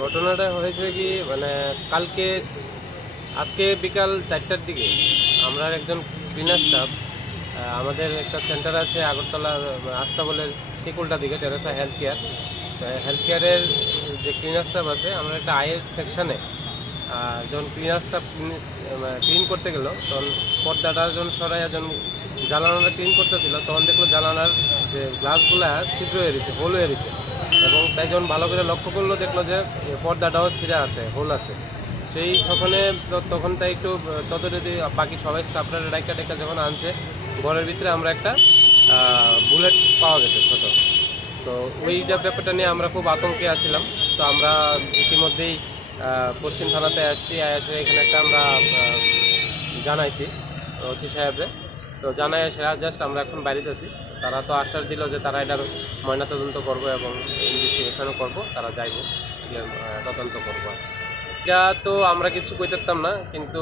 ঘটনাটা হয়েছে কি মানে আজকে বিকাল 4টার দিকে আমরা একজন ক্লিনার স্টাফ আমাদের একটা সেন্টার আছে আগরতলার আস্তাবলের ঠিক উল্টা দিকে টেরেসা হেলথ কেয়ারের যে ক্লিনার স্টাফ আছে আমরা একটা আয়ের সেকশানে যখন ক্লিনার স্টাফ ক্লিন করতে গেল তখন পর্দাটা যখন সরাই যখন জ্বালানোটা ক্লিন করতেছিল তখন দেখলো জ্বালানোর যে গ্লাসগুলা ছিদ্র হয়ে গেছে, হোল হয়ে গেছে এবং তাই যখন ভালো করে লক্ষ্য করলো দেখলো যে পর্দাটাও ছিঁড়ে আছে, হোল আছে। সেই সকালে তখন তাই একটু যদি বাকি সবাই স্টাফরা ডাইকা যখন আনছে ঘরের ভিতরে আমরা একটা বুলেট পাওয়া গেছে ছোট। তো ওইটা ব্যাপারটা নিয়ে আমরা খুব আতঙ্কে আসছিলাম। তো আমরা ইতিমধ্যেই পশ্চিম থানাতে আসছি, এসে এখানে একটা আমরা জানাইছি ওসি সাহেবরে। তো জানাই এসে জাস্ট আমরা এখন বাড়িতে আছি। তারা তো আশ্বাস দিল যে তারা এটার ময়নাতদন্ত করবো এবং ইনভেস্টিগেশনও করবো, তারা যাইব তদন্ত করবো। এটা তো আমরা কিছু কইতে পারতাম না, কিন্তু